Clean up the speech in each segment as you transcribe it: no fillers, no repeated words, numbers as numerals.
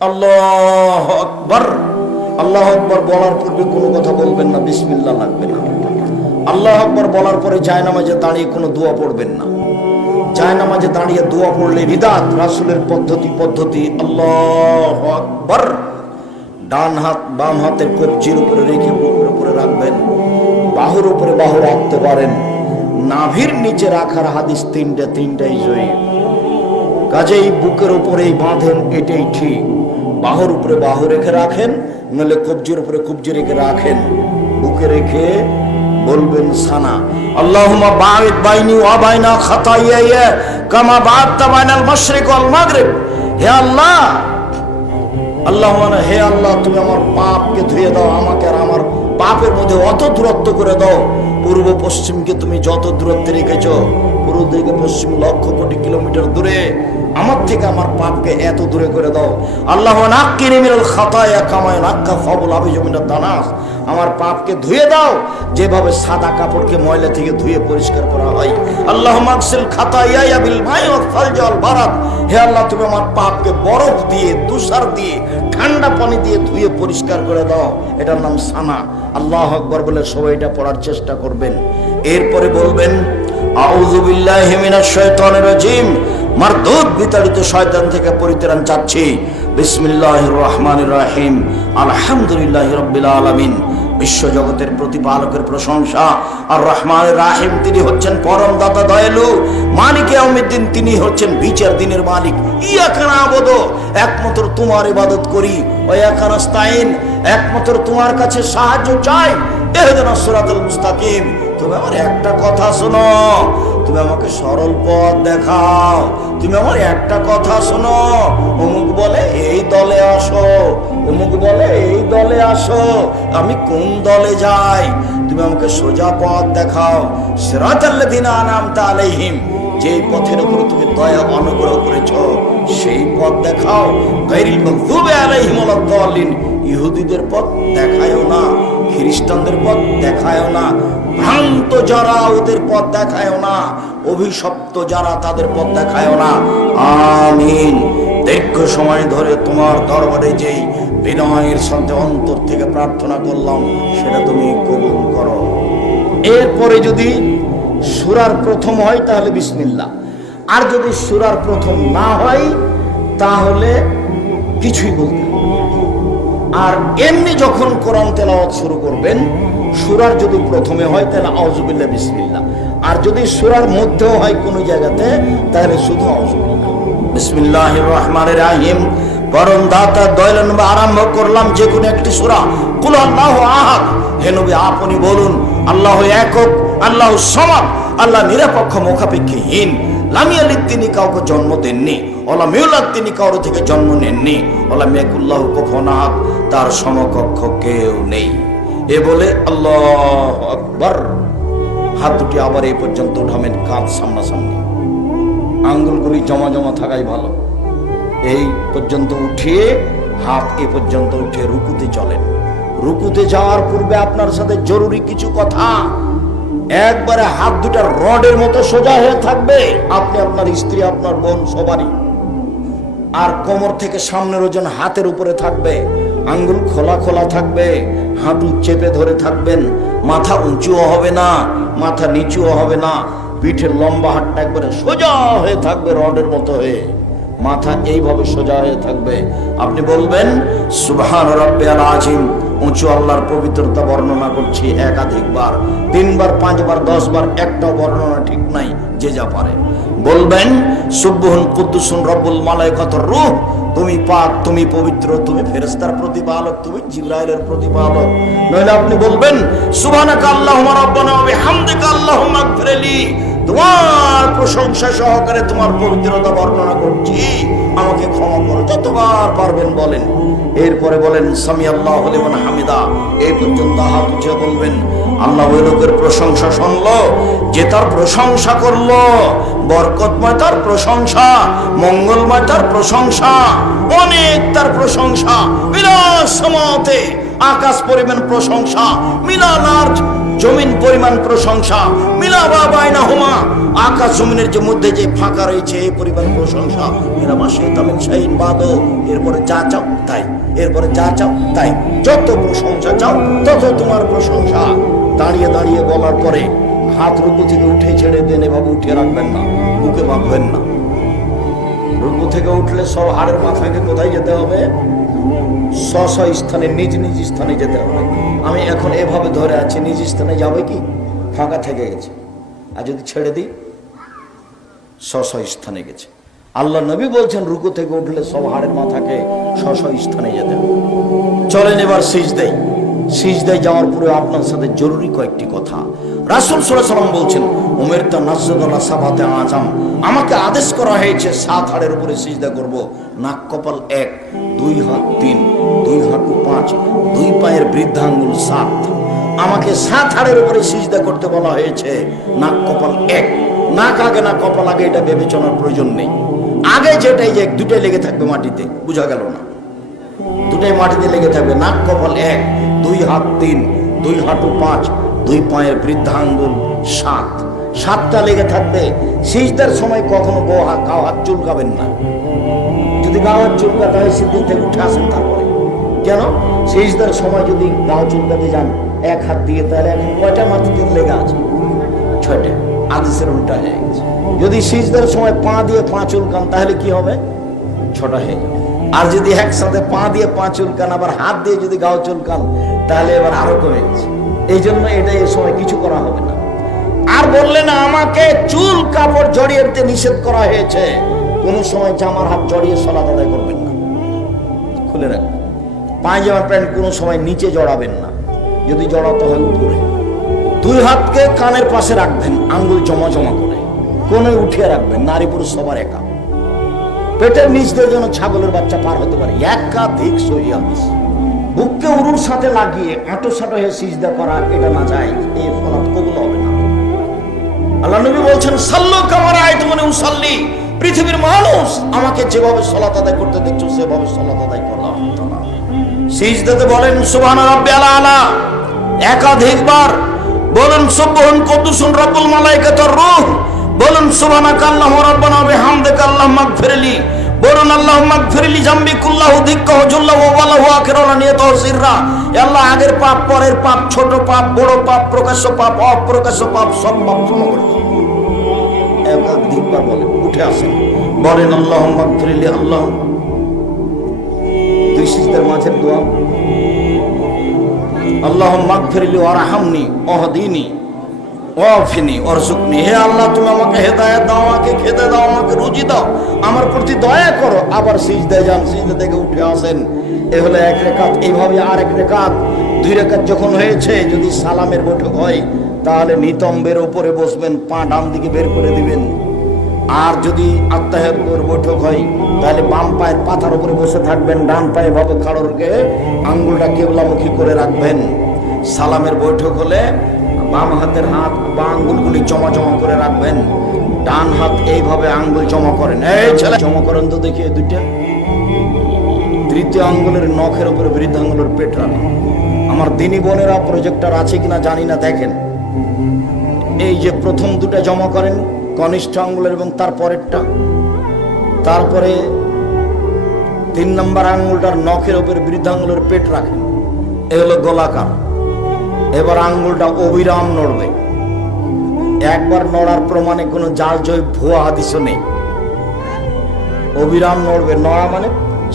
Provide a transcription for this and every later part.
আল্লাহু আকবার। আল্লাহু আকবার বলার পূর্বে কোনো কথা বলবেন না, বিসমিল্লাহ লাগবে না। আল্লাহু আকবার বলার পরে জায়নামাজে দাঁড়িয়ে কোনো দোয়া পড়বেন না। জায়নামাজে দাঁড়িয়ে দোয়া পড়লে বিদআত, রাসূলের পদ্ধতি। আল্লাহু আকবার। ডান হাত বাম হাতের কবজির উপরে রেখে বুকের উপরে রাখবেন, বাহুর উপরে বাহু রাখতে পারেন। নাভির নিচে রাখার হাদিস তিনটাই জয়ী। কাজেই বুকের উপরেই বাঁধেন, এটাই ঠিক। বাহুর উপরে বাহু রেখে রাখেন, নইলে কবজির উপরে কবজি রেখে রাখেন। বুকে রেখে বলবেন সানা, আল্লাহুম্মা বা'id বাইনি ওয়া বাইনা খাতায়ায়া কামা বা'adta বাইনাল মাশরিক ওয়াল মাগরিব। হে আল্লাহ, আল্লাহুম্মা, হে আল্লাহ, তুমি আমার পাপকে ধুয়ে দাও, আমাকে আর আমার পাপের মধ্যে অত দূরত্ব করে দাও। পূর্ব পশ্চিমকে তুমি যত দূরত্বে রেখেছো, পূর্ব থেকে পশ্চিম লক্ষ কোটি কিলোমিটার দূরে, আমার থেকে আমার পাপকে এত দূরে করে দাও। আল্লাহুম্মা নাক্কিনি মিনাল খাতায়া কামা ইয়ানাক্কা ফাবুল আবিজু মিনাদ দানাস। আমার পাপকে ধুয়ে দাও যেভাবে সাদা কাপড়কে ময়লা থেকে ধুয়ে পরিষ্কার করা হয়। আল্লাহুম্মা আগসিল খাতায়ায়া বিল মাই ওয়াল সালজি ওয়াল বারাদ। হে আল্লাহ, তুমি আমার পাপকে বরফ দিয়ে, তুষার দিয়ে, ঠান্ডা পানি দিয়ে ধুয়ে পরিষ্কার করে দাও। এটার নাম সানা। আল্লাহু আকবার বলে সবাই এটা পড়ার চেষ্টা করবেন। এরপরে বলবেন আউযু বিল্লাহি মিনাশ শাইতানির রাজিম। মারদুদ বিতাড়িত শয়তান থেকে পরিত্রাণ চাচ্ছি। বিসমিল্লাহির রহমানির রহিম। আলহামদুলিল্লাহি রাব্বিল আলামিন। বিশ্বজগতের প্রতিপালকের প্রশংসা। আর রহমানির রাহিম, তিনি হচ্ছেন পরম দাতা, দয়ালু, মালিক ইয়াউমিদ্দিন, তিনি হচ্ছেন বিচার দিনের মালিক। ইয়াকা না'বুদু, একমাত্র তোমার ইবাদত করি। ওয়া ইয়াকা নাস্তাইন, একমাত্র তোমার কাছে সাহায্য চাই। ইহদিনাস সিরাতাল মুস্তাকিম। তুমি আমার একটা কথা শোনো, তুমি আমাকে সরল পথ দেখাও। তুমি আমার একটা কথা শোনো, অমুক বলে এই দলে আসো, অমুক বলে এই দলে আসো, আমি কোন দলে যাই? তুমি আমাকে সোজা পথ দেখাও। সিরাতাল্লাযিনা আনআমতা আলাইহিম, যেই পথের উপর তুমি দয়া অনুগ্রহ করেছো সেই পথ দেখাও। গায়রিল মাগযুবি আলাইহিম ওয়ালাদ দাল্লিন, ইহুদিদের পথ দেখায়ও না, খ্রিস্টানদের পথ দেখায়ও না, ভ্রান্ত যারা ওদের পথ দেখায়ও না, অভিশপ্ত যারা তাদের পথ দেখায়ও না। আমিন। দীর্ঘ সময় ধরে তোমার দরবারে যেই বিনয়ের সাথে অন্তর থেকে প্রার্থনা করলাম, সেটা তুমি কবুল করো। এরপরে যদি সূরার প্রথম হয় তাহলে বিসমিল্লাহ, আর যদি সূরার প্রথম না হয় তাহলে কিছুই বলতে হবে। আর এমনি যখন কোরআন তেলাওয়াত শুরু করবেন, সূরার যদি প্রথমে হয় তাহলে আউযু বিল্লাহ বিসমিল্লাহ, আর যদি সূরার মধ্যেও হয় কোনো জায়গাতে তাহলে শুধু আউযু বিল্লাহ। বিসমিল্লাহির রহমানির রহিম। পরম দাতা দয়ালু, আরম্ভ করলাম যে কোনো একটি সূরা। কুল আল্লাহু আহাদ। হে নবী, আপনি বলুন আল্লাহু একক, আল্লাহু সামাদ, আল্লাহ নিরপেক্ষ, মুখাপেক্ষীহীন। লাম ইয়ালিদ, তিনি কাউকে জন্ম দেননি। ওয়ালাম ইউলাদ, তিনি কারো থেকে জন্ম নেননি। ওয়ালাম ইয়াকুল্লাহু কুফুওয়ান আহাদ, তার সমকক্ষ কেউ নেই। এ বলে আল্লাহু আকবার। হাত দুটি আবার এই পর্যন্ত উঠাবেন, কাঁধ সামনাসামনি, আঙ্গুলগুলি জমা জমা থাকাই ভালো। এই পর্যন্ত উঠিয়ে হাত এ পর্যন্ত উঠে রুকুতে চলেন। রুকুতে যাওয়ার পূর্বে আপনার সাথে জরুরি কিছু কথা। একবারে হাত দুটা রডের মতো সোজা হয়ে থাকবে, আপনি, আপনার স্ত্রী, আপনার বোন, সবারই। আর কোমর থেকে সামনের ওজন হাতের উপরে থাকবে, আঙ্গুল খোলা খোলা থাকবে, হাঁটু চেপে ধরে থাকবেন। মাথা উঁচুও হবে না, মাথা নিচুও হবে না। পিঠের লম্বা হাতটা একবারে সোজা হয়ে থাকবে, রডের মতো হয়ে। মাথা এইভাবে সোজা হয়ে থাকবে। আপনি বলবেন সুবহান রাব্বিয়াল আযীম। উঁচু আল্লাহর পবিত্রতা বর্ণনা করছি একাধিকবার, 3 বার, 5 বার, 10 বার, একটাও বর্ণনা ঠিক নাই, যে যা পারে বলবেন। সুবহুন কুদ্দুসুন রব্বুল মালায়েকাতুর রূহ, তুমি পাক, তুমি পবিত্র, তুমি ফেরেশতার প্রতিপালক, তুমি জিবরাইলের প্রতিপালক। নইলে আপনি বলবেন সুবহানাকা আল্লাহুম্মা রাব্বানা ওয়া বিহামদিকা আল্লাহুম্মা ইগফিরলি, তোমার প্রশংসা সহকারে তোমার পবিত্রতা বর্ণনা করছি, আমাকে ক্ষমা করো। যতবার পারবেন বলেন। এরপরে বলেন সামি আল্লাহু লিমান হামিদা। এই পর্যন্ত হাত উঠে বলবেন আল্লাহ ওই লোকের প্রশংসা শুনলো যে তার প্রশংসা করলো, বরকতময় তার প্রশংসা, মঙ্গলময় তার প্রশংসা, অনেক তার প্রশংসা। মিনাস সামাওয়াতি, আকাশ পরিমাণ প্রশংসা, মিনাল আরজ, জমিন পরিমাণ প্রশংসা, মিলাবা বাইনাহুমা, আকাশ জমিনের যে মধ্যে যে ফাঁকা রয়েছে এই পরিমাণ প্রশংসা। এরা মাসে তামিন শাহিন বাদো, এরপরে যা চাও তাই, এরপরে যা চাও তাই, যত প্রশংসা চাও তত তোমার প্রশংসা। দাঁড়িয়ে দাঁড়িয়ে বলার পরে হাত রুকু থেকে উঠে ছেড়ে দেন, এভাবে উঠে রাখবেন না, বুকে বাঁধবেন না। রুকু থেকে উঠলে সব হাড়ের মাথাকে কোথায় যেতে হবে? স্ব স্থানে, নিজ নিজ স্থানে যেতে হবে। আমি এখন এভাবে ধরে আছি, নিজ স্থানে যাবে কি? ফাঁকা থেকে গেছে। আর যদি ছেড়ে দিই, স্ব স্থানে গেছে। আল্লাহ নবী বলছেন রুকু থেকে উঠলে সব হাড়ের মাথাকে স্ব স্থানে যেতে হবে। চলেন এবার সিজদায়। সিজদায় যাওয়ার পরে আপনার সাথে জরুরি কয়েকটি কথা। রাসূল সাল্লাল্লাহু আলাইহি ওয়াসাল্লাম বলছেন, উমিরতু নাসজুদা সাবাতে আযাম, আমাকে আদেশ করা হয়েছে 7 হাড়ের উপরে সিজদা করব। নাক কপাল 1, 2 হাত 3, 2 হাঁটু 5, 2 পায়ের বৃদ্ধাঙ্গুল 7। আমাকে 7 হাড়ের উপরে সিজদা করতে বলা হয়েছে। নাক কপাল 1, নাক আগে না কপাল আগে এটা বিবেচনার প্রয়োজন নেই। আগে যেটাই যে দুটাই লেগে থাকবে মাটিতে, বোঝা গেল না? দুটাই মাটিতে লেগে থাকবে। নাক কপাল 1, 2 হাত 3, 2 হাঁটু 5, 2 পায়ের বৃদ্ধাঙ্গুল 7, 7টা লেগে থাকবে। সিজদার সময় কখনো গাও হাত চুলকাবেন না। যদি গাও হাত চুলকাতে হয় সিদ্ধি থেকে উঠে আসেন তারপরে। কেন? সিজদার সময় যদি গাও চুলকাতে যান 1 হাত দিয়ে, তাহলে এখন কয়টা মাটিতে লেগে আছে? 6টা। আদেশের উল্টা হয়ে গেছে। যদি সিজদার সময় পা দিয়ে পা চুলকান তাহলে কি হবে? 6টা হয়ে যাবে। আর যদি একসাথে পা দিয়ে পা চুলকান আবার হাত দিয়ে যদি গাও চুলকান তাহলে এবার আরো কমে গেছে। এই জন্য এটা এই সময় কিছু করা হবে না। আর বললেন আমাকে চুল কাপড় জড়িয়ে দিতে নিষেধ করা হয়েছে। কোন সময় জামার হাত জড়িয়ে সালাত আদায় করবেন না, খুলে রাখবেন। পায়জামা প্যান্ট কোনো সময় নিচে জড়াবেন না, যদি জড়াতে হয় উপরে। 2 হাতকে কানের পাশে রাখবেন, আঙ্গুল জমা জমা করে কোণে উঠিয়ে রাখবেন। নারী পুরুষ সবার একা। পেটের নিচ দিয়ে যেন ছাগলের বাচ্চা পার হতে পারে। একাধিক সহিহ হাদিস। বুককে উরুর সাথে লাগিয়ে আঁটো সাঁটো হয়ে সিজদা করা, এটা না যায়, এই সালাত কবুল হবে না। আল্লাহ নবী বলছেন, সাল্লু কামা রাআইতুমুনি উসাল্লি, পৃথিবীর মানুষ আমাকে যেভাবে সালাত আদায় করতে দেখছো সেভাবে সালাত আদায় করো। সিজদাতে বলেন সুবহান রাব্বিয়াল আলা, একাধিকবার বলেন সুবহান কুদ্দুসুন রাব্বুল মালাইকাতুর রূহ, বলুন সুবহানাকাল্লাহু রাব্বানা ওয়া বিহামদিকা আল্লাহুম্মা গফিরলি, বলুন আল্লাহুম্মা গফিরলি জামবি কুল্লাহু দিক্কাহু জুল্লাহু ওয়া লাহু আখিরাহু নিয়াতাহু সিররা। আল্লাহ আগের পাপ, পরের পাপ, ছোট পাপ, বড় পাপ, প্রকাশ্য পাপ, অপ্রকাশ্য পাপ, সব পাপ ক্ষমা করে দিন। একাধিকবার বলেন, উঠে আসেন, বলেন আল্লাহুম্মা গফিরলি। আল্লাহ, 2 সিজদার মাঝের দোয়া, আল্লাহুম্মা গফিরলি ওয়ারহামনি ওয়াহদিনি ওয়াফিনি ওয়ারযুকনি। হে আল্লাহ, তুমি আমাকে হেদায়েত দাও, আমাকে খেতে দাও, আমাকে রুজি দাও, আমার প্রতি দয়া করো। আবার সিজদায় যান, সিজদা থেকে উঠে আসেন। এ হলো 1 রাকাত। এইভাবে আর 1 রাকাত, 2 রাকাত যখন হয়েছে, যদি সালামের বৈঠক হয় তাহলে নিতম্বের উপরে বসবেন, পা ডান দিকে বের করে দিবেন। আর যদি আত্তাহিয়াতের বৈঠক হয় তাহলে বাম পায়ের পাতার উপরে বসে থাকবেন, ডান পায়ে ভাবে খাড়া রেখে আঙ্গুলটা কিবলামুখী করে রাখবেন। সালামের বৈঠক হলে বাম হাতের হাত বা আঙ্গুলগুলি জমা জমা করে রাখবেন, ডান হাত এইভাবে আঙ্গুল জমা করেন। এই ছেলে জমা করেন তো দেখি, 2টা। 3য় আঙ্গুলের নখের উপরে বৃদ্ধাঙ্গুলের পেট রাখেন। আমার দিনী বোনেরা প্রজেক্টর আছে কিনা জানি না, দেখেন। এই যে প্রথম 2টা জমা করেন, কনিষ্ঠ আঙ্গুলের এবং তার পরেরটা। তারপরে 3 নম্বর আঙ্গুলটার নখের উপরে বৃদ্ধাঙ্গুলের পেট রাখেন। এ হলো গোলাকার। এবার আঙ্গুলটা অবিরাম নড়বে। একবার নড়ার প্রমাণে কোনো জাল জয় ভুয়া হাদিসও নেই। অবিরাম নড়বে। নড়া মানে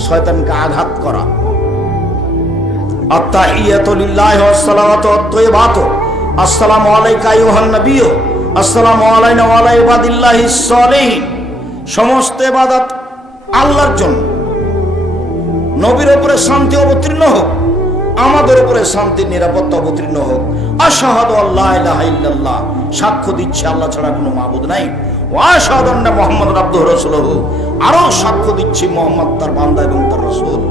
শয়তানকে আঘাত করা। আত্তাহিয়াতু লিল্লাহি ওয়াস সালাওয়াতু ওয়াত তাইয়্যিবাতু, আসসালামু আলাইকা আইয়ুহান নাবিয়্যু, আসসালামু আলাইনা ওয়া আলা ইবাদিল্লাহিস সালিহিন। সমস্ত ইবাদত আল্লাহর জন্য। নবীর উপরে শান্তি অবতীর্ণ হোক, আমাদের উপরে শান্তির নিরাপত্তা অবতীর্ণ হোক। আশহাদু আল্লা ইলাহা ইল্লাল্লাহ, সাক্ষ্য দিচ্ছি আল্লাহ ছাড়া কোনো মাবুদ নাই। ওয়া আশহাদু আন্না মুহাম্মাদুর আবদুহু ওয়া রাসূলুহু, আরো সাক্ষ্য দিচ্ছি মুহাম্মদ তার বান্দা এবং তার রাসূল।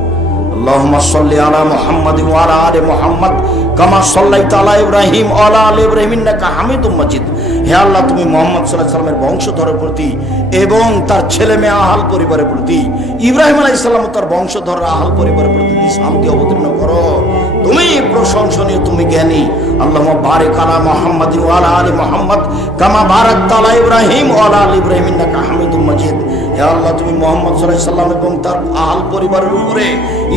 আল্লাহুম্মা সাল্লি আলা মুহাম্মাদ ওয়া আলা আলি মুহাম্মাদ কামা সাল্লাইতা আলা ইব্রাহিম ওয়া আলা আলি ইব্রাহিম ইন্নাকা হামিদুম মাজিদ। হে আল্লাহ তুমি মুহাম্মদ সাল্লাল্লাহু আলাইহি সাল্লামের বংশধরের প্রতি এবং তার ছেলে মেয়ে আহাল পরিবারের প্রতি, ইব্রাহিম আলাইহিস সালাম তার বংশধর আহাল পরিবারের প্রতি শান্তি অবতীর্ণ করো। তুমি প্রশংসনীয়, তুমি জ্ঞানী। আল্লাহুম্মা বারিক আলা মুহাম্মাদ ওয়া আলা আলি মুহাম্মাদ কামা বারাকতা আলা ইব্রাহিম ওয়া আলা আলি ইব্রাহিম ইন্নাকা হামিদুম মাজিদ। হে আল্লাহ তুমি মুহাম্মদ সাল্লাল্লাহু আলাইহি সাল্লাম এবং তার আহাল পরিবারের উপরে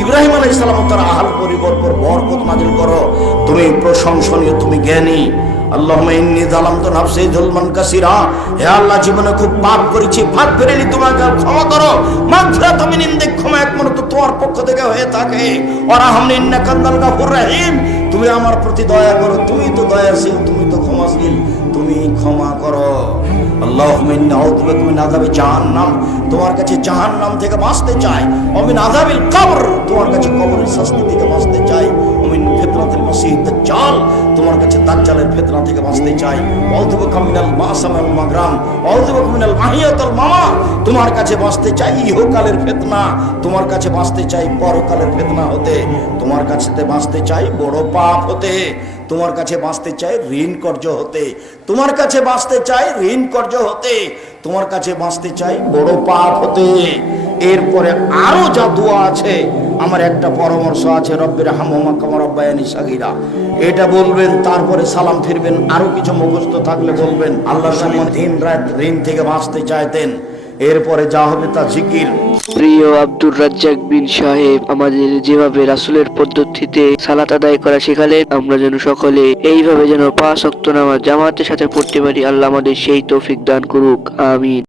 ইব্রাহিম আলাইহিস সালাম তার আহাল পরিবারের উপর বরকত নাজিল করো। তুমি প্রশংসনীয়, তুমি জ্ঞানী। আল্লাহুম্মা ইন্নী যালামতু নাফসি যুলমান কাসীরা। হে আল্লাহ জীবনে খুব পাপ করেছি, পাপ করেনি, তোমাকে ক্ষমা করো। মাগফিরাত মিন ইনদিক, ক্ষমা একমাত্র তোমার পক্ষ থেকে হয়ে থাকে। ওয়ারহামনি ইন্নাকা আনতাল গাফুর রহিম, তুমি আমার প্রতি দয়া করো, তুমি তো দয়াশীল, তুমি তো ক্ষমাশীল, তুমি ক্ষমা করো। আল্লাহুম্মা ইন্নী আউযু বিকা মিন আযাবি জাহান্নাম, তোমার কাছে জাহান্নাম থেকে বাঁচতে চাই। ওয়া মিন আযাবিল কবর, তোমার কাছে কবরের শাস্তি থেকে বাঁচতে চাই। ওয়া মিন ফিতনাতিল মাসীহিদ দাজ্জাল, তোমার কাছে দাজ্জালের ফিতনা থেকে বাঁচতে চাই। ওয়া আউযু বিকা মিনাল মাসাম ওয়াল মাগরাম, ওয়া আউযু বিকা মিনাল মাহিয়াতিল মামাত, তোমার কাছে বাঁচতে চাই ইহকালের ফিতনা, তোমার কাছে বাঁচতে চাই পরকালের ফিতনা হতে, তোমার কাছে বাঁচতে চাই বড় পাপ হতে, তোমার কাছে বাঁচতে চাই ঋণ কর্য হতে, তোমার কাছে বাঁচতে চাই ঋণ কর্য হতে, তোমার কাছে বাঁচতে চাই বড় পাপ হতে। এরপরে আরো যা দোয়া আছে, আমার একটা পরামর্শ আছে, রব্বির হামহুমা কামা রাব্বায়ানি সাগীরা, এটা বলবেন, তারপরে সালাম ফিরবেন। আরো কিছু মুখস্থ থাকলে বলবেন। আল্লাহর সামনে দিন রাত ঋণ থেকে বাঁচতে চাইতেন। এরপরে যা হবে তা জিকির। প্রিয় আব্দুর রাজ্জাক বিন সাহেব আমাদের যেভাবে রাসূলের পদ্ধতিতে সালাত আদায় করা শেখালেন, আমরা যেন সকলে এইভাবে যেন 5 ওয়াক্ত নামাজ জামাতের সাথে পড়তে পারি। আল্লাহ আমাদের সেই তৌফিক দান করুক, আমিন।